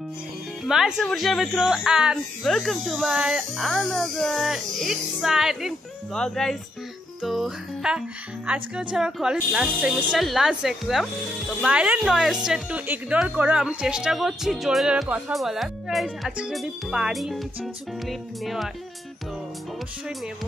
My super Mitro and welcome to my another exciting vlog guys. তো আজকে হচ্ছে আমার college last semester last exam. তো বাইরের নয়েজটা একটু ইগনোর করো, আমি চেষ্টা করছি জোরে জোরে কথা বলার। আজকে যদি পারি কিছু কিছু ক্লিপ নেওয়ার তো অবশ্যই নেব।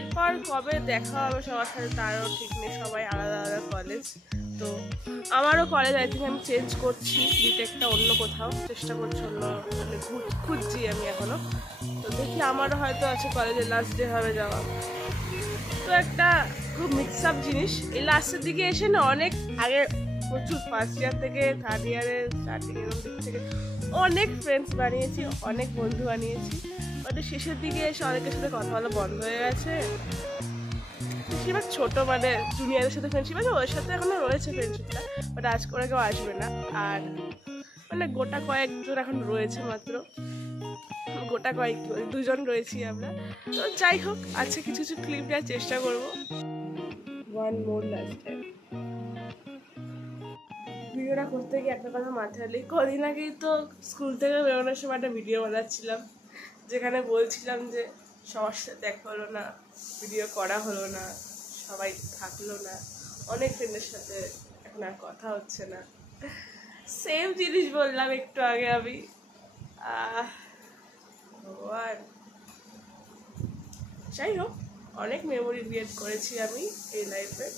এরপর কবে দেখা হবে সবার সাথে তারও ঠিক নেই, সবাই আলাদা আলাদা কলেজ। তো আমারও কলেজ আই থিঙ্ক আমি চেঞ্জ করছি, বিটেকটা অন্য কোথাও চেষ্টা করছি, অন্য মানে খুঁজছি আমি এখনও। তো দেখি আমারও হয়তো আছে কলেজের লাস্ট ডে হবে যাওয়া। তো একটা খুব মিক্স আপ জিনিস, এই লাস্টের দিকে এসে না অনেক আগে প্রচুর ফার্স্ট ইয়ার থেকে থার্ড ইয়ারের স্টার্টিং এরকম দিক থেকে অনেক ফ্রেন্ডস বানিয়েছি, অনেক বন্ধু বানিয়েছি। বাট শেষের দিকে এসে অনেকের সাথে কথা বলা বন্ধ হয়ে গেছে। বেশিরভাগ ছোটো মানে জুনিয়রের সাথে ফ্রেন্ডশিপ আছে, ওর সাথে এখনও রয়েছে ফ্রেন্ডশিপটা, বাট আজকে ওরা কেউ আসবে না। আর মানে গোটা কয়েকজন এখন রয়েছে, মাত্র গোটা কয়েক দুজন রয়েছি আমরা। তো যাই হোক, আজকে কিছু কিছু ক্লিপ দেওয়ার চেষ্টা করবো। ওয়ান মোর লাস্ট টাইম ভিডিওটা করতে গিয়ে একটা কথা মাথায় নেই, কদিন আগেই তো স্কুল থেকে বেরোনোর সময় একটা ভিডিও বানাচ্ছিলাম, যেখানে বলছিলাম যে সবার সাথে দেখা হলো না, ভিডিও করা হলো না, সবাই থাকলো না, অনেক ফ্রেন্ডের সাথে এখন আর কথা হচ্ছে না। সেম জিনিস বললাম একটু আগে আমি। যাই হোক, অনেক মেমোরি ক্রিয়েট করেছি আমি এই লাইফে।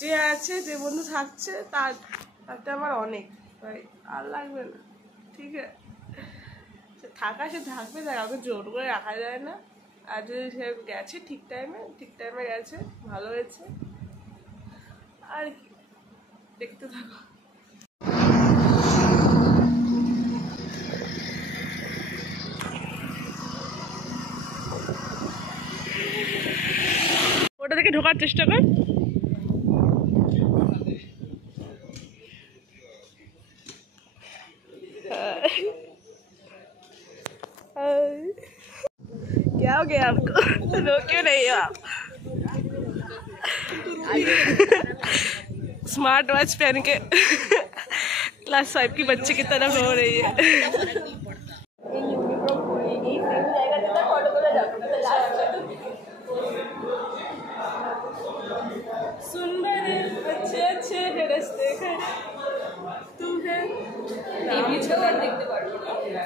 যে আছে, যে বন্ধু থাকছে তাতে আমার অনেক, ভাই আর লাগবে না। ঠিক আছে, সে থাকা সে থাকবে, তাই কাউকে জোর করে রাখা যায় না। আর যদি সে গেছে ঠিক টাইমে গেছে, ভালো হয়েছে। আর কি, দেখতে থাকো। ওটা থেকে ঢোকার চেষ্টা কর। क्या हो गया आपको? रो क्यों नहीं हो आप? स्मार्ट वॉच पहन के क्लास 5 की बच्चे की तरफ हो रही है। सुंदर अच्छे अच्छे रास्ते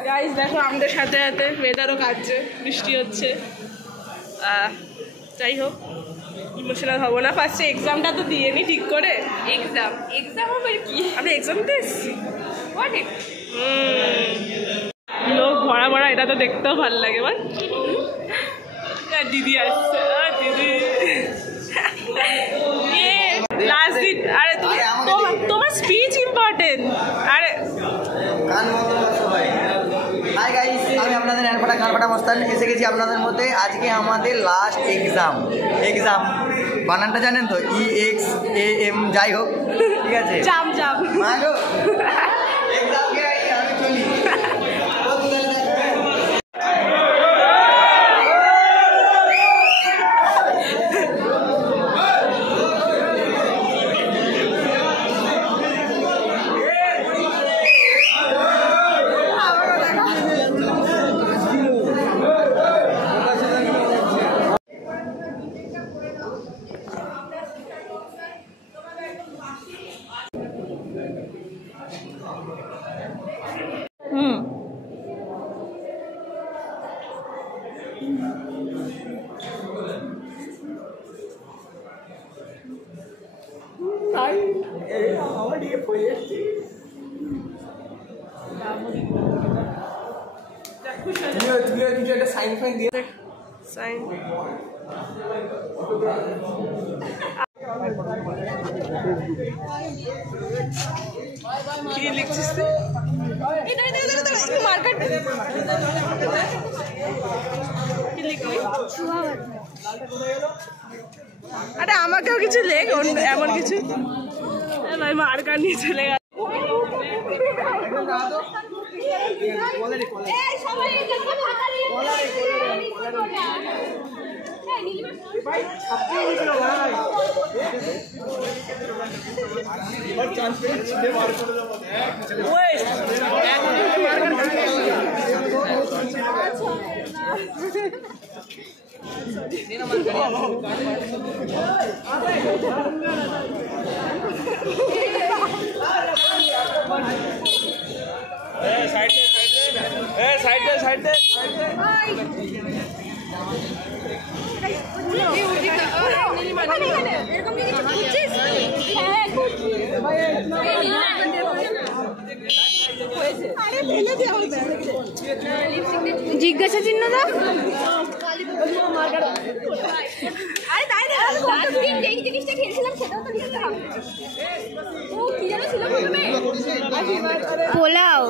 গাইস দেখো, আমাদের সাথে সাথে ওয়েদারও কাটছে, বৃষ্টি হচ্ছে। যাই হোক, ইমোশনাল হবো না। ফার্স্টে এক্সামটা তো দিয়ে নি ঠিক করে। এক্সাম আবার কি, আমরা এক্সাম দিতে এসেছি। লোক ভরা ভরা, এটা তো দেখতেও ভালো লাগে। বল দিদি আসছে, দিদি লাস্ট দিন। আরে তোমার স্পিচ ইম্পর্টেন্ট। আরে হাই গাইস, আমি আপনাদের কানপাটা মস্তান এসে গেছি আপনাদের মধ্যে। আজকে আমাদের লাস্ট এক্সাম বানানটা জানেন তো, EXAM। যাই হোক, ঠিক আছে, জাম এক্সাম কে আমি চলি। কি লিখছিস তুই? কি লিখবি? আরে আমাকেও কিছু লেখ, এমন কিছু। ভাই মার্কার নিয়ে চলে গেল। চান্স পেয়ে ছিঁড়ে বার করে দেবো। জিজ্ঞাসা চিহ্ন দাও। জিনিসটা খেয়েছিলাম সেটাও তো লিখতে হবে। পোলাও।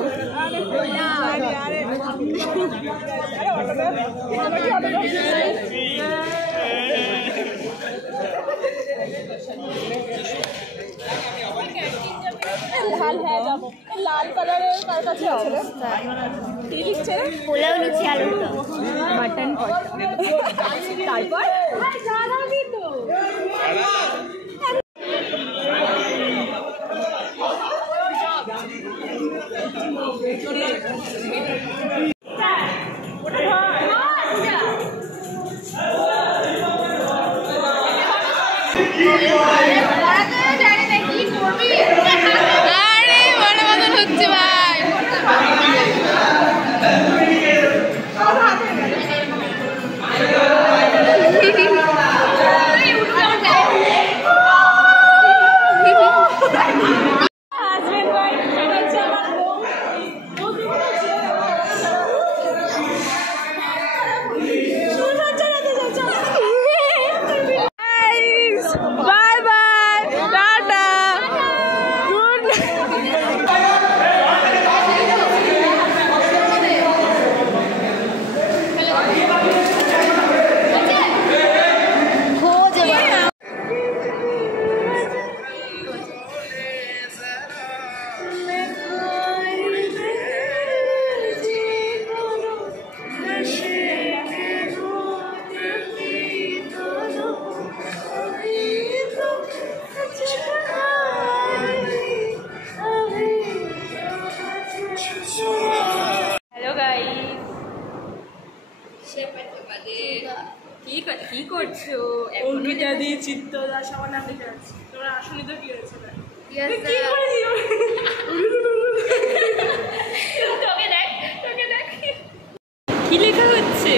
লাল কালারের কার কাছে অবস্থা কি লিখছে? পোলাও নিচে আলু মাটন তারপর কি করছো? অঙ্কিতা দি চিত্তদা সবার নাম লিখে আছে। তোমরা আসনি তো কি হয়েছে? কি লেখা হচ্ছে?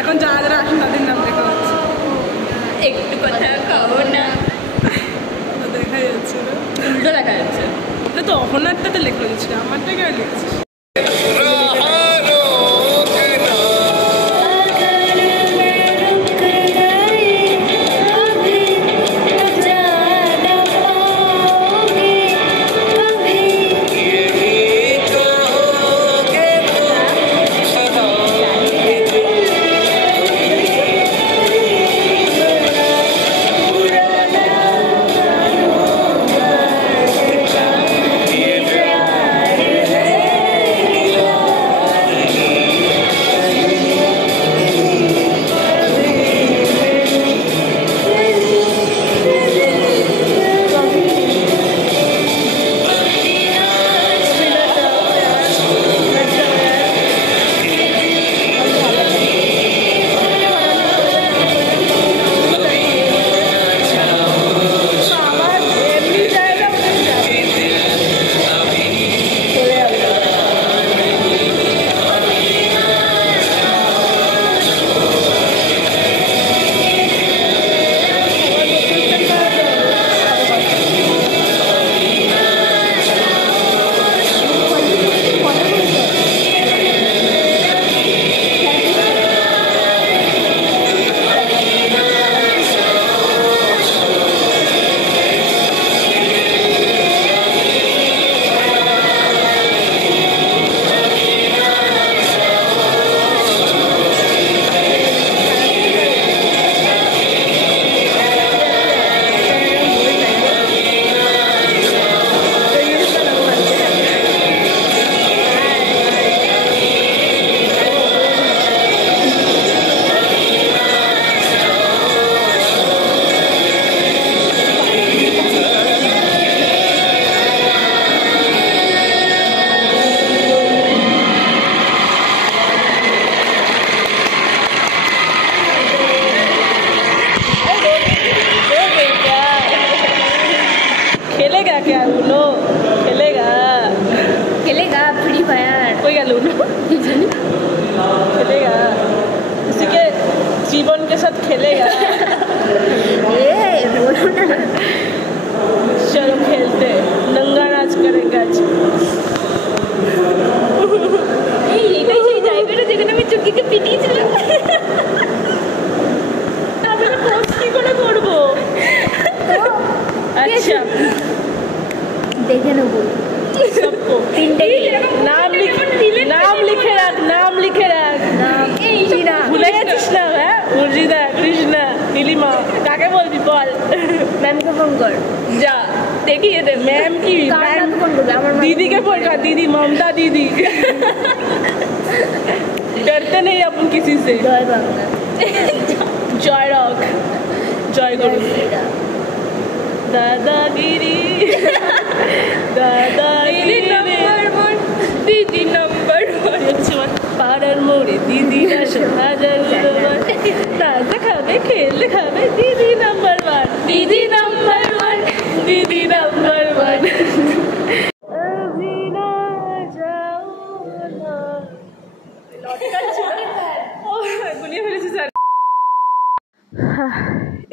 এখন যারা যারা আসেন তাদের নাম লেখা হচ্ছে। একটু কথা কও না। দেখা যাচ্ছে না, উল্টো দেখা যাচ্ছে। ওটা তো অপনারটাতে লেখা হচ্ছে, আমারটা কেন লিখছিস? কই গেল খেলেगा किसी के जीवन के साथ खेलेगा चलो खेलते नंगा नाच करेंगे आज এটাই সেই জায়গাটা যেখানে আমি চুকিকে পিটিয়েছিলাম। আমি পোস্ট কি করে করবো? अच्छा देखे नेबो सबको नाम लिखे रख भूले গেছিস না? হ্যাঁ উর্জিতা কৃষ্ণা নীলিমা কাকে বলবি বল? मैम को फोन कर जा देखिए दे मैम की फोन करबे আমার दीदी के फोन कर दीदी ममता दीदी डरते नहीं अपन किसी से जय बांग्ला जय रॉक जय गुरु दादागिरी दादागिरी नंबर 1 दीदी नंबर 1 पाड़ार मोड़े दीदी हाजार नाचा खाबे खेल खाबे दीदी नंबर 1 दीदी नंबर 1 दीदी नंबर 1 अभी ना जाओ ना গুলিয়ে ফেলেছি স্যার।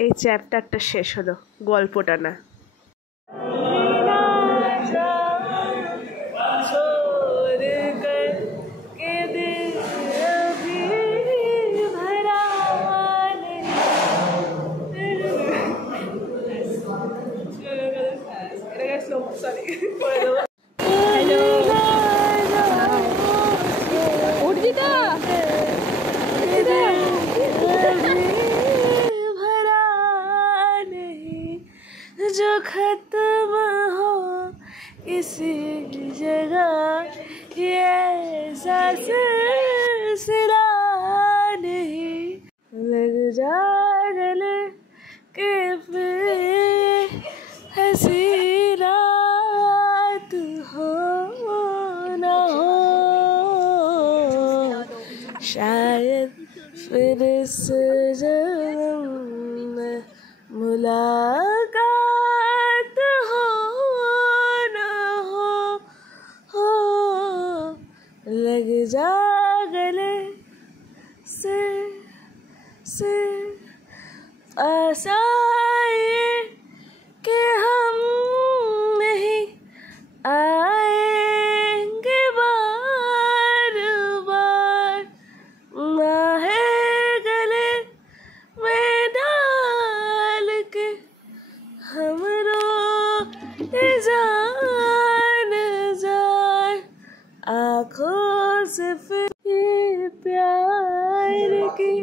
এই চ্যাপ্টারটা শেষ হলো, গল্পটা না। जो खत्म हो किसी जगह ये सिलसिला नहीं लग जा गले के फिर हंसी रात हो ना हो शायद फिर इस जन्म में मुलाकात हो ना हो लग जा गले से पास आए कि हम नहीं आएंगे बार बार माहे गले में डाल के हमरो जान जाए आँखों से फिर ये प्यार की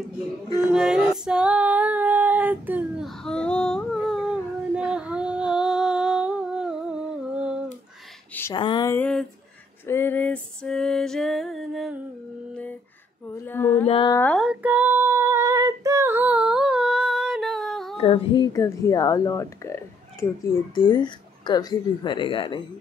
बरसात हो ना हो शायद फिर इस जन्म में मुलाकात हो ना हो। कभी कभी आओ लौट कर, क्योंकि ये दिल कभी भी भरेगा नहीं।